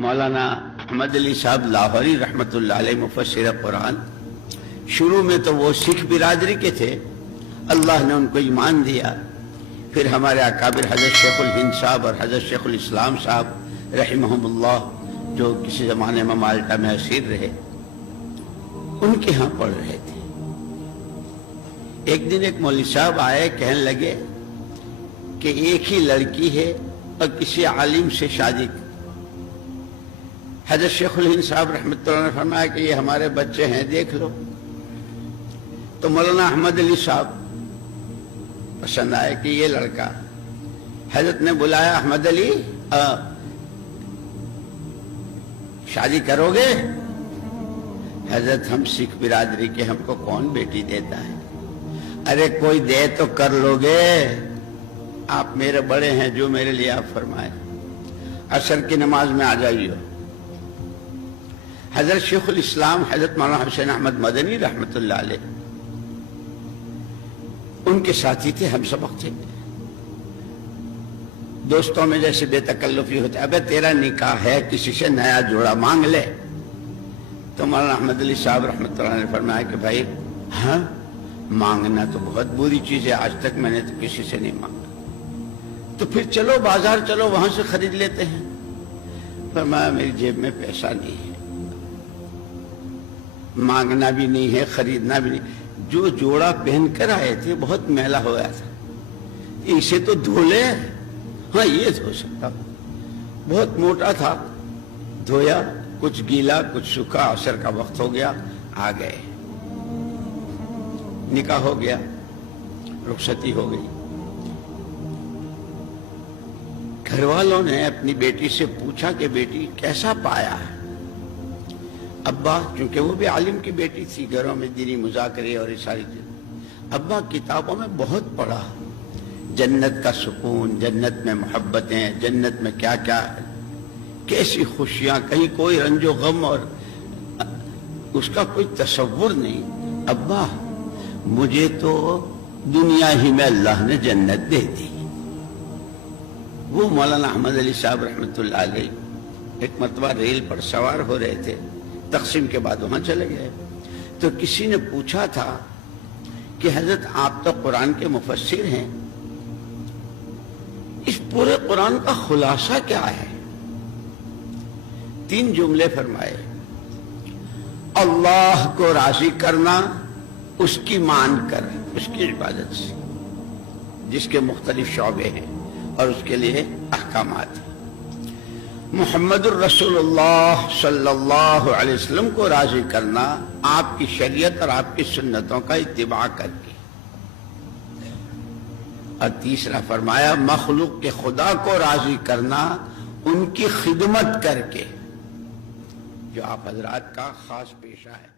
مولانا احمد علی صاحب لاہوری رحمۃ اللہ علیہ مفسر قرآن، شروع میں تو وہ سکھ برادری کے تھے، اللہ نے ان کو ایمان دیا، پھر ہمارے اکابر حضرت شیخ الہند صاحب اور حضرت شیخ الاسلام صاحب رحمہم اللہ جو کسی زمانے میں مالٹا میں اسیر رہے، ان کے ہاں پڑھ رہے تھے۔ ایک دن ایک مولوی صاحب آئے، کہنے لگے کہ ایک ہی لڑکی ہے اور کسی عالم سے شادی۔ حضرت شیخ الہند صاحب رحمۃ اللہ نے فرمایا کہ یہ ہمارے بچے ہیں، دیکھ لو۔ تو مولانا احمد علی صاحب پسند آئے کہ یہ لڑکا، حضرت نے بلایا، احمد علی شادی کرو گے؟ حضرت ہم سکھ برادری کے، ہم کو کون بیٹی دیتا ہے؟ ارے کوئی دے تو کر لو گے، آپ میرے بڑے ہیں، جو میرے لیے آپ فرمائیں، عصر کی نماز میں آ جائیے۔ حضرت شیخ الاسلام حضرت مولانا حسین احمد مدنی رحمۃ اللہ علیہ ان کے ساتھی تھے، ہم سبق تھے۔ دوستوں میں جیسے بے تکلفی ہوتے، ابے تیرا نکاح ہے، کسی سے نیا جوڑا مانگ لے۔ تو مولانا احمد علی صاحب رحمۃ اللہ نے فرمایا کہ بھائی ہاں، مانگنا تو بہت بری چیز ہے، آج تک میں نے تو کسی سے نہیں مانگا، تو پھر چلو بازار چلو، وہاں سے خرید لیتے ہیں۔ فرمایا میری جیب میں پیسہ نہیں ہے، مانگنا بھی نہیں ہے، خریدنا بھی نہیں۔ جو جوڑا پہن کر آئے تھے بہت میلا ہو گیا تھا، اسے تو دھو لے۔ ہاں یہ دھو سکتا، بہت موٹا تھا، دھویا، کچھ گیلا کچھ سوکھا، عصر کا وقت ہو گیا، آ گئے، نکاح ہو گیا، رخصتی ہو گئی۔ گھر والوں نے اپنی بیٹی سے پوچھا کہ بیٹی کیسا پایا ہے؟ ابا، چونکہ وہ بھی عالم کی بیٹی تھی، گھروں میں دینی مذاکرے اور یہ ساری چیزیں، ابا کتابوں میں بہت پڑھا، جنت کا سکون، جنت میں محبتیں، جنت میں کیا کیا ہے، کیسی خوشیاں، کہیں کوئی رنج و غم اور اس کا کوئی تصور نہیں۔ ابا مجھے تو دنیا ہی میں اللہ نے جنت دے دی۔ وہ مولانا احمد علی صاحب رحمۃ اللہ علیہ ایک مرتبہ ریل پر سوار ہو رہے تھے، تقسیم کے بعد وہاں چلے گئے، تو کسی نے پوچھا تھا کہ حضرت آپ تو قرآن کے مفسر ہیں، اس پورے قرآن کا خلاصہ کیا ہے؟ 3 جملے فرمائے، اللہ کو راضی کرنا، اس کی مان کر، اس کی عبادت سے، جس کے مختلف شعبے ہیں اور اس کے لیے احکامات ہیں۔ محمد الرسول اللہ صلی اللہ علیہ وسلم کو راضی کرنا، آپ کی شریعت اور آپ کی سنتوں کا اتباع کر کے۔ اور تیسرا فرمایا مخلوق کے خدا کو راضی کرنا، ان کی خدمت کر کے، جو آپ حضرات کا خاص پیشہ ہے۔